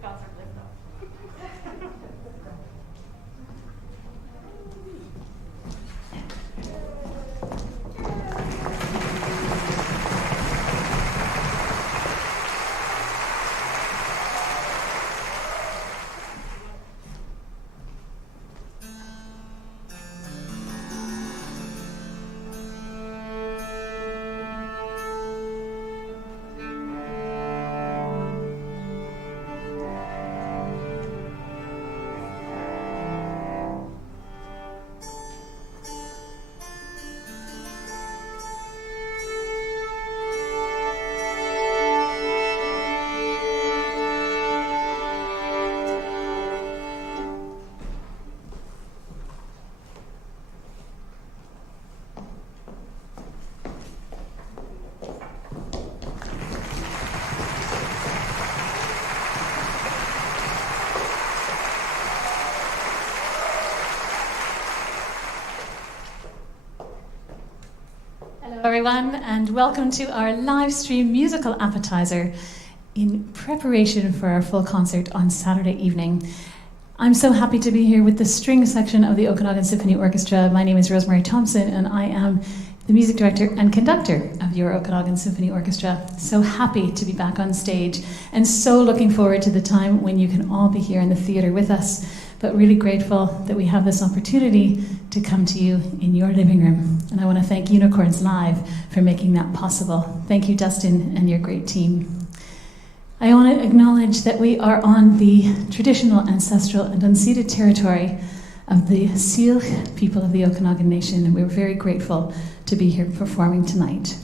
concert list though. Hello everyone, and welcome to our live stream musical appetizer in preparation for our full concert on Saturday evening. I'm so happy to be here with the string section of the Okanagan Symphony Orchestra. My name is Rosemary Thompson, and I am the music director and conductor of your Okanagan Symphony Orchestra. So happy to be back on stage, and so looking forward to the time when you can all be here in the theatre with us, but really grateful that we have this opportunity to come to you in your living room. And I want to thank Unicorns Live for making that possible. Thank you, Dustin, and your great team. I want to acknowledge that we are on the traditional, ancestral, and unceded territory of the Syilx people of the Okanagan Nation, and we're very grateful to be here performing tonight.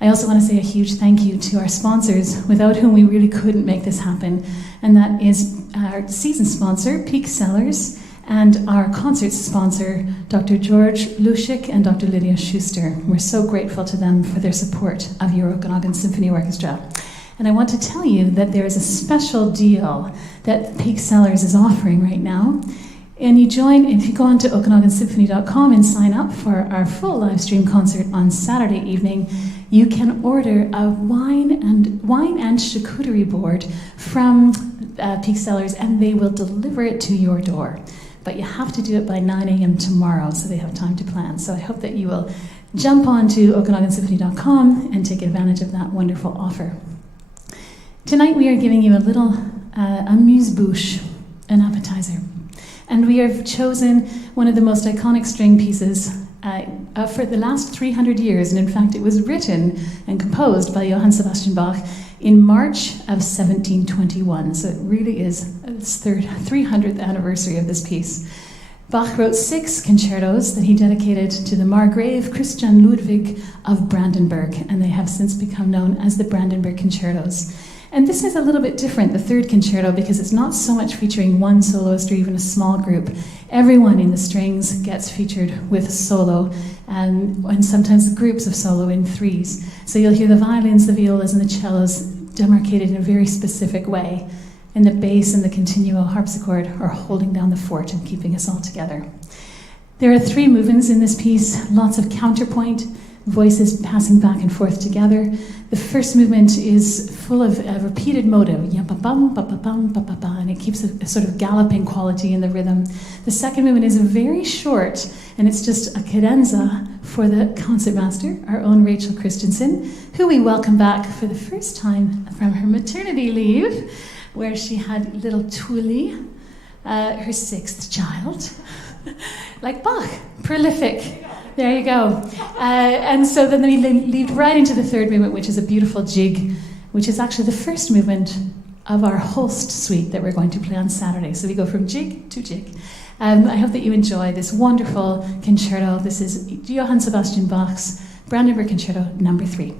I also want to say a huge thank you to our sponsors, without whom we really couldn't make this happen, and that is our season sponsor, Peak Sellers, and our concert sponsor, Dr. George Lushik and Dr. Lydia Schuster. We're so grateful to them for their support of your Okanagan Symphony Orchestra. And I want to tell you that there is a special deal that Peak Sellers is offering right now. And you join, if you go on to OkanaganSymphony.com and sign up for our full live stream concert on Saturday evening, you can order a wine and charcuterie board from Peak Sellers, and they will deliver it to your door. But you have to do it by 9 a.m. tomorrow, so they have time to plan. So I hope that you will jump on to OkanaganSymphony.com and take advantage of that wonderful offer. Tonight we are giving you a little amuse-bouche, an appetizer. And we have chosen one of the most iconic string pieces for the last 300 years. And in fact, it was written and composed by Johann Sebastian Bach in March of 1721. So it really is its 300th anniversary of this piece. Bach wrote 6 concertos that he dedicated to the Margrave Christian Ludwig of Brandenburg, and they have since become known as the Brandenburg Concertos. And this is a little bit different, the third concerto, because it's not so much featuring one soloist or even a small group. Everyone in the strings gets featured with solo, and sometimes groups of solo in threes. So you'll hear the violins, the violas, and the cellos demarcated in a very specific way. And the bass and the continuo harpsichord are holding down the fort and keeping us all together. There are 3 movements in this piece, lots of counterpoint, voices passing back and forth together. The first movement is full of a repeated motive, yam-ba-bum, ba-ba-bum, ba-ba-ba, and it keeps a sort of galloping quality in the rhythm. The second movement is very short, and it's just a cadenza for the concertmaster, our own Rachel Christensen, who we welcome back for the first time from her maternity leave, where she had little Twilly, her 6th child. Like Bach, prolific. There you go. And so then we lead right into the third movement, which is a beautiful jig, which is actually the first movement of our Holst suite that we're going to play on Saturday. So we go from jig to jig. I hope that you enjoy this wonderful concerto. This is Johann Sebastian Bach's Brandenburg Concerto number 3.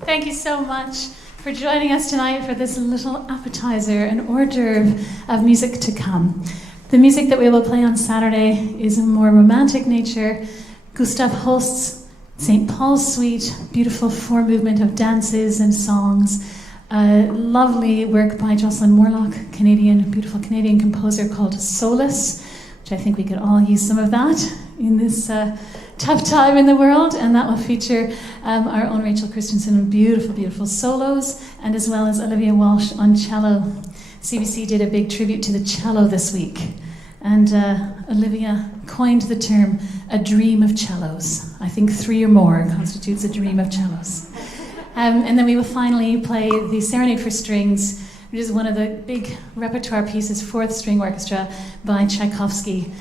Thank you so much for joining us tonight for this little appetizer, an hors d'oeuvre of music to come. The music that we will play on Saturday is a more romantic nature. Gustav Holst's St. Paul's Suite, beautiful four-movement of dances and songs. Lovely work by Jocelyn Morlock, beautiful Canadian composer called Solace, which I think we could all use some of that in this tough time in the world, and that will feature our own Rachel Christensen on beautiful, beautiful solos, and as well as Olivia Walsh on cello. CBC did a big tribute to the cello this week, and Olivia coined the term a dream of cellos. I think 3 or more constitutes a dream of cellos. And then we will finally play the Serenade for Strings, which is one of the big repertoire pieces for the string orchestra by Tchaikovsky,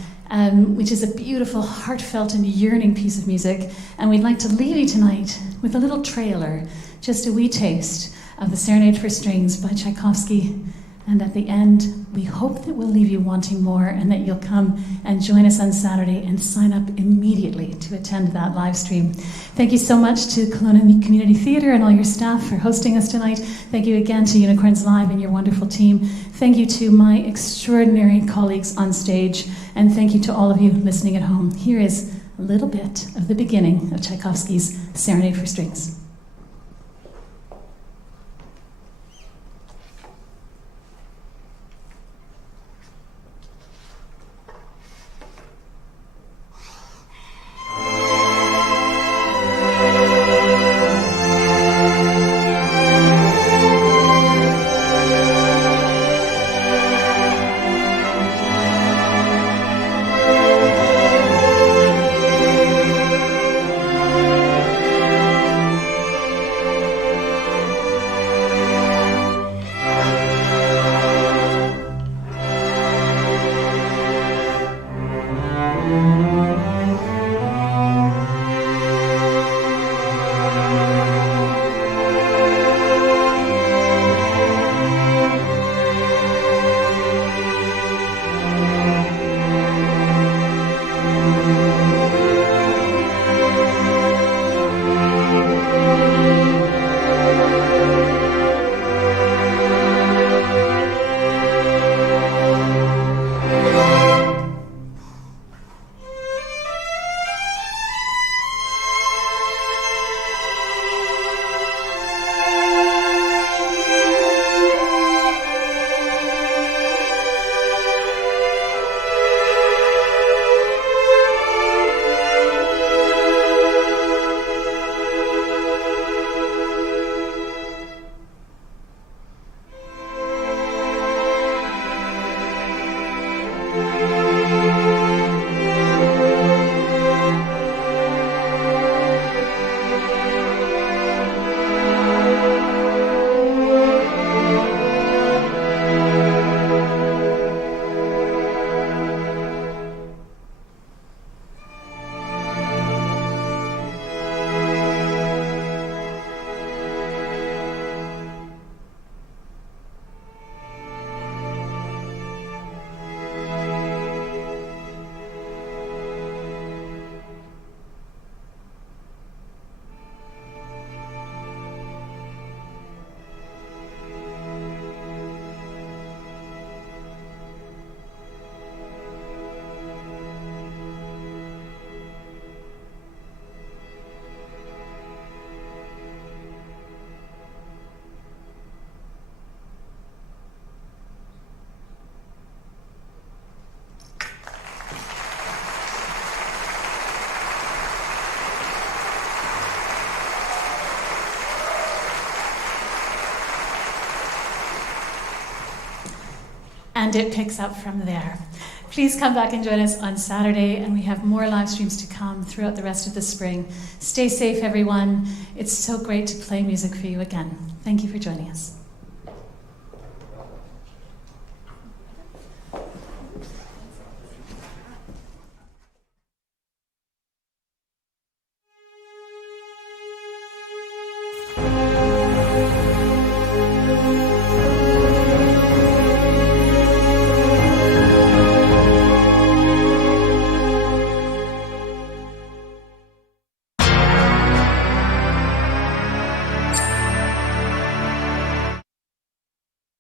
which is a beautiful, heartfelt and yearning piece of music. And we'd like to leave you tonight with a little trailer, just a wee taste of the Serenade for Strings by Tchaikovsky. And at the end, we hope that we'll leave you wanting more and that you'll come and join us on Saturday and sign up immediately to attend that live stream. Thank you so much to Kelowna Community Theatre and all your staff for hosting us tonight. Thank you again to Unicorns Live and your wonderful team. Thank you to my extraordinary colleagues on stage. And thank you to all of you listening at home. Here is a little bit of the beginning of Tchaikovsky's Serenade for Strings. And it picks up from there. Please come back and join us on Saturday, and we have more live streams to come throughout the rest of the spring. Stay safe, everyone. It's so great to play music for you again. Thank you for joining us.